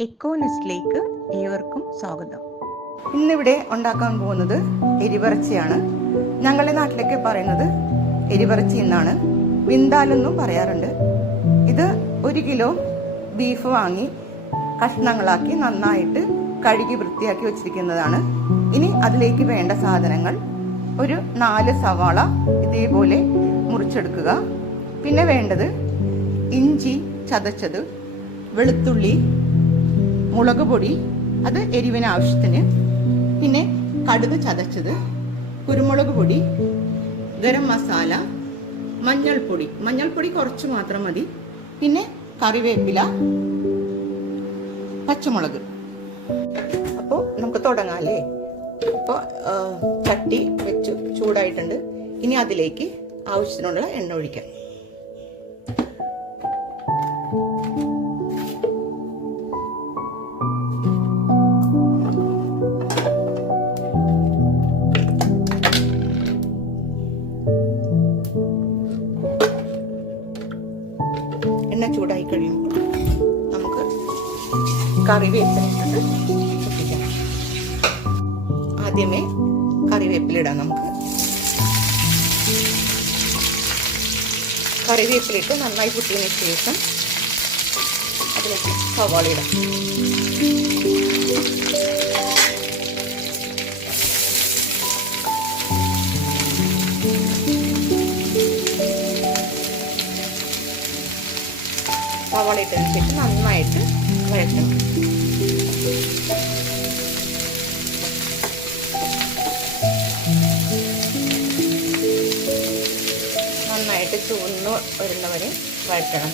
എക്കോനെസ്റ്റിലേക്ക് ഏവർക്കും സ്വാഗതം. ഇന്നിവിടെ ഉണ്ടാക്കാൻ പോകുന്നത് എരിവറച്ചിയാണ്. ഞങ്ങളുടെ നാട്ടിലൊക്കെ പറയുന്നത് എരിവറച്ചി എന്നാണ്. വിന്താലെന്നും പറയാറുണ്ട്. ഇത് ഒരു കിലോ ബീഫ് വാങ്ങി കഷ്ണങ്ങളാക്കി നന്നായിട്ട് കഴുകി വൃത്തിയാക്കി വെച്ചിരിക്കുന്നതാണ്. ഇനി അതിലേക്ക് വേണ്ട സാധനങ്ങൾ ഒരു നാല് സവാള ഇതേപോലെ മുറിച്ചെടുക്കുക. പിന്നെ വേണ്ടത് ഇഞ്ചി ചതച്ചത് വെളുത്തുള്ളി മുളക് പൊടി അത് എരിവിന് ആവശ്യത്തിന്. പിന്നെ കടുക് ചതച്ചത് കുരുമുളക് പൊടി ഗരം മസാല മഞ്ഞൾപ്പൊടി. മഞ്ഞൾപ്പൊടി കുറച്ച് മാത്രം മതി. പിന്നെ കറിവേപ്പില പച്ചമുളക്. അപ്പോൾ നമുക്ക് തുടങ്ങാം അല്ലേ? അപ്പോൾ ചട്ടി വെച്ചു ചൂടായിട്ടുണ്ട്. ഇനി അതിലേക്ക് ആവശ്യത്തിനുള്ള എണ്ണ ഒഴിക്കാം. കഴിയുമ്പോൾ നമുക്ക് കറിവേപ്പില ഇട്ടിട്ട് പൊട്ടിക്കാം ആദ്യമേ കറിവേപ്പില ഇടാം നമുക്ക്. കറിവേപ്പിലിട്ട് നന്നായി പൊട്ടിയതിന് ശേഷം അതിലേക്ക് സവാള ഇടാം. സവാള ഇട്ടതിന് ശേഷം നന്നായിട്ട് വഴറ്റണം. നന്നായിട്ട് ചുവന്ന് വരുന്നവരെ വഴറ്റണം.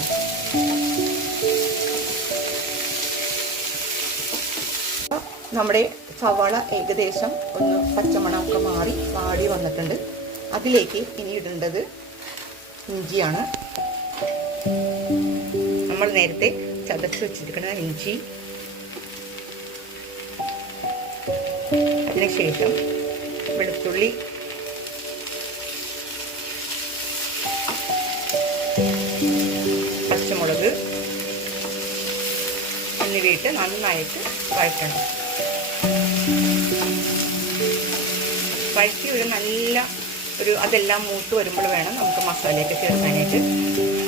നമ്മുടെ സവാള ഏകദേശം ഒന്ന് പച്ചമണമൊക്കെ മാറി വാടി വന്നിട്ടുണ്ട്. അതിലേക്ക് ഇനി ഇടേണ്ടത് ഇഞ്ചിയാണ്. നമ്മൾ നേരത്തെ ചതച്ച് വെച്ചിരിക്കുന്ന ഇഞ്ചി. അതിനുശേഷം വെളുത്തുള്ളി. പച്ചമുളക്. എന്നിവയിട്ട് നന്നായിട്ട് വഴറ്റണം. വഴറ്റി ഒരു നല്ല ഒരു അതെല്ലാം മൂത്ത് വരുമ്പോൾ വേണം നമുക്ക് മസാലയൊക്കെ ചേർക്കാനായിട്ട്.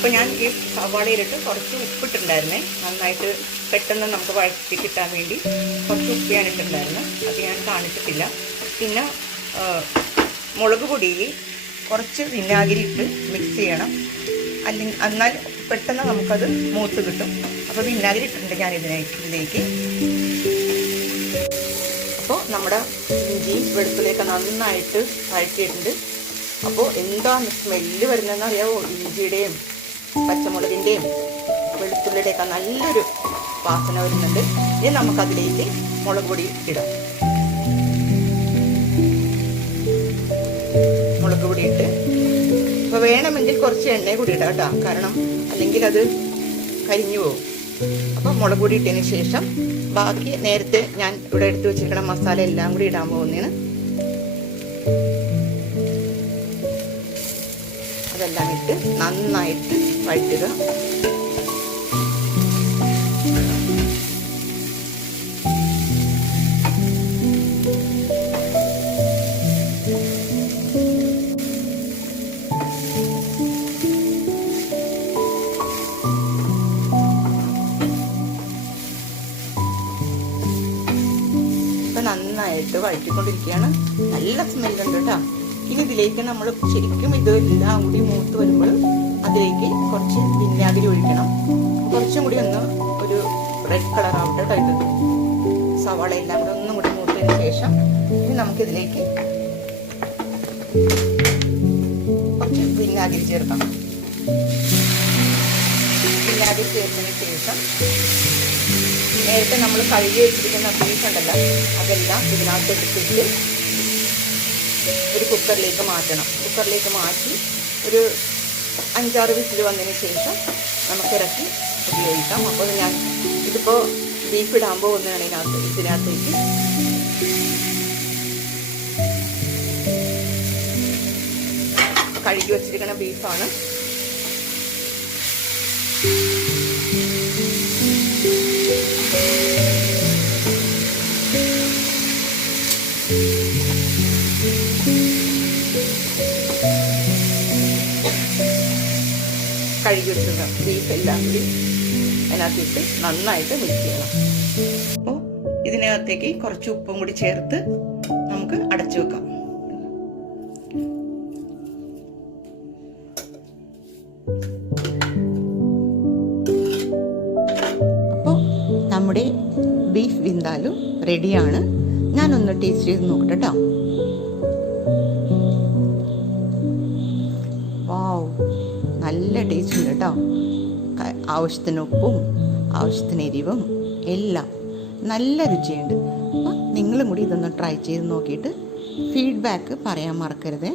അപ്പോൾ ഞാൻ ഈ സവാളയിലിട്ട് കുറച്ച് ഉപ്പിട്ടുണ്ടായിരുന്നേ നന്നായിട്ട് പെട്ടെന്ന് നമുക്ക് വഴറ്റി കിട്ടാൻ വേണ്ടി കുറച്ച് ഉപ്പ് ഞാൻ ഇട്ടിട്ടുണ്ടായിരുന്നു. അത് ഞാൻ കാണിച്ചിട്ടില്ല. പിന്നെ മുളക് പൊടിയിൽ കുറച്ച് വിനാഗിരി ഇട്ട് മിക്സ് ചെയ്യണം. അല്ലെങ്കിൽ എന്നാൽ പെട്ടെന്ന് നമുക്കത് മൂത്ത് കിട്ടും. അപ്പോൾ വിനാഗിരി ഇട്ടിട്ടുണ്ട് ഞാൻ ഇതിനെ ഇതിലേക്ക്. അപ്പോൾ നമ്മുടെ ഇഞ്ചി വെളുത്തുള്ളിയൊക്കെ നന്നായിട്ട് വഴറ്റിയിട്ടുണ്ട്. അപ്പോൾ എന്താണ് സ്മെല്ല് വരുന്നതെന്ന് അറിയാമോ ഇഞ്ചിയുടെയും പച്ചമുളകിന്റെയും വെളുത്തുള്ളിയുടെയൊക്കെ നല്ലൊരു വാസന വരുന്നുണ്ട്. ഇനി നമുക്കതിലേക്ക് മുളക് പൊടി ഇടാം. മുളക് പൊടി ഇട്ട് അപ്പോൾ വേണമെങ്കിൽ കുറച്ച് എണ്ണ കൂടി ഇടാം കേട്ടോ. കാരണം അല്ലെങ്കിൽ അത് കരിഞ്ഞു പോകും. അപ്പോൾ മുളക് പൊടി ഇട്ടതിന് ശേഷം ബാക്കി നേരത്തെ ഞാൻ ഇവിടെ എടുത്തു വെച്ചിരിക്കുന്ന മസാല എല്ലാം കൂടി ഇടാൻ പോകുന്നതാണ്. അതെല്ലാം ഇട്ട് നന്നായിട്ട് വഴറ്റുക നന്നായിട്ട് വഴറ്റിക്കൊണ്ടിരിക്കുകയാണ്. നല്ല സ്മെല്ലുണ്ട് കേട്ടോ. ഇനി ഇതിലേക്ക് നമ്മൾ ശരിക്കും ഇതെല്ലാം കൂടി മൂത്ത് വരുമ്പോൾ അതിലേക്ക് കുറച്ച് വിനാഗിരി ഒഴിക്കണം. കുറച്ചും കൂടി ഒന്ന് ഒരു റെഡ് കളർ ആവട്ടെ കേട്ടോ സവാള എല്ലാം കൂടെ ഒന്നും കൂടി മൂത്തതിന് ശേഷം ഇനി നമുക്കിതിലേക്ക് കുറച്ച് വിനാഗിരി ചേർക്കാം വിനാഗിരി ചേർത്തതിന് ശേഷം നേരത്തെ നമ്മൾ കഴുകി വെച്ചിരിക്കുന്ന ബീഫ് ഉണ്ടല്ലോ അതെല്ലാം ഇതിനകത്ത് എടുത്തിട്ട് ഒരു കുക്കറിലേക്ക് മാറ്റണം. കുക്കറിലേക്ക് മാറ്റി ഒരു അഞ്ചാറ് വിസിൽ വന്നതിന് ശേഷം നമുക്ക് ഇറക്കി ഉപയോഗിക്കാം. അപ്പോൾ ഞാൻ ഇതിപ്പോൾ ബീഫ് ഇടാൻ പോകുന്നതാണ് ഇതിനകത്ത് ഇതിനകത്തേക്ക്. കഴുകി വെച്ചിരിക്കുന്ന ബീഫാണ് കഴുകി വെച്ചത് ബീഫ് എല്ലാം കൂടി അതിനകത്തിട്ട് നന്നായിട്ട് മിക്സ് ചെയ്യണം. അപ്പോൾ ഇതിനകത്തേക്ക് കുറച്ച് ഉപ്പും കൂടി ചേർത്ത് നമുക്ക് അടച്ചു വെക്കാം. അപ്പോൾ നമ്മുടെ ബീഫ് വിന്താലും റെഡിയാണ് ഞാനൊന്ന് ടേസ്റ്റ് ചെയ്ത് നോക്കട്ടെ കേട്ടോ നല്ല ടേസ്റ്റ് ഉണ്ട് കേട്ടോ ആവശ്യത്തിന് ഉപ്പും ആവശ്യത്തിന് എരിവും എല്ലാം നല്ല രുചിയുണ്ട്. അപ്പം നിങ്ങളും കൂടി ഇതൊന്ന് ട്രൈ ചെയ്ത് നോക്കിയിട്ട് ഫീഡ്ബാക്ക് പറയാൻ മറക്കരുതേ.